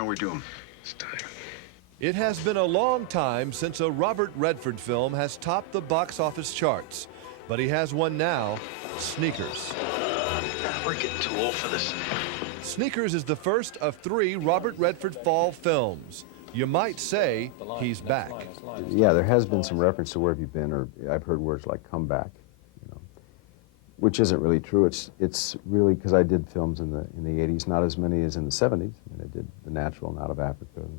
How we doing? It's time. It has been a long time since a Robert Redford film has topped the box office charts, but he has one now, Sneakers. We're getting too old for this. Sneakers is the first of 3 Robert Redford fall films. You might say he's back. Yeah, there has been some reference to where have you been, or I've heard words like come back, you know, which isn't really true. It's really because I did films in the 80s, not as many as in the 70s. I mean, I did The Natural and Out of Africa, and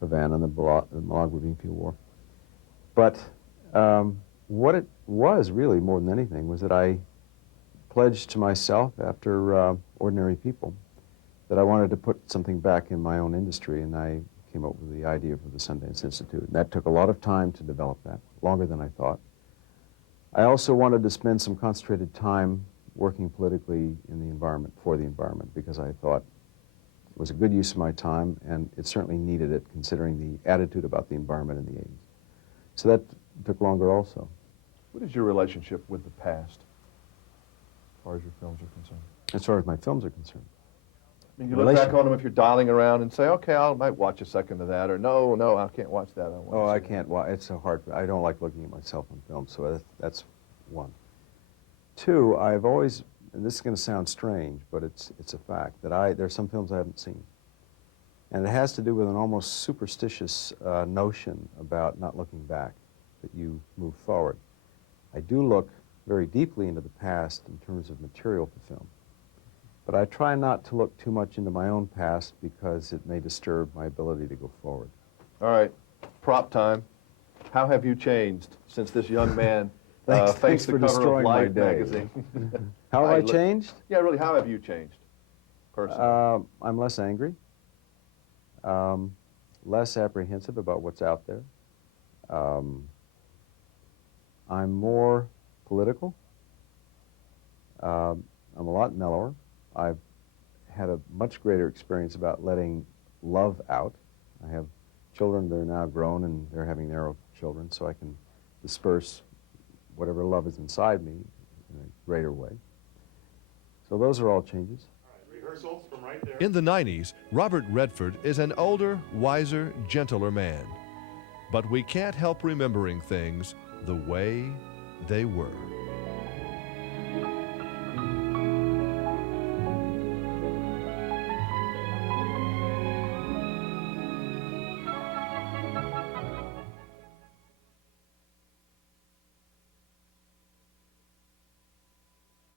Havana, and the Malawi Field War. But what it was really more than anything was that I pledged to myself after Ordinary People that I wanted to put something back in my own industry, and I came up with the idea for the Sundance Institute. And that took a lot of time to develop that, longer than I thought. I also wanted to spend some concentrated time working politically in the environment, for the environment, because I thought it was a good use of my time, and it certainly needed it, considering the attitude about the environment in the 80s. So that took longer also. What is your relationship with the past, as far as your films are concerned? As far as my films are concerned. I mean, you look back on them if you're dialing around and say, okay, I might watch a second of that, or no, I can't watch that. I can't watch. It's so hard. I don't like looking at myself on film, so that's one. 2, I've always, and this is going to sound strange, but it's a fact, that there's some films I haven't seen. And it has to do with an almost superstitious notion about not looking back, that you move forward. I do look very deeply into the past in terms of material for film. But I try not to look too much into my own past because it may disturb my ability to go forward. All right, prop time. How have you changed since this young man faced the cover of Life magazine? How have I changed? Yeah, really, how have you changed, personally? I'm less angry, less apprehensive about what's out there. I'm more political. I'm a lot mellower. I've had a much greater experience about letting love out. I have children that are now grown, and they're having their own children, so I can disperse whatever love is inside me in a greater way. So those are all changes. All right, rehearsals from right there. In the 90s, Robert Redford is an older, wiser, gentler man. But we can't help remembering things the way they were.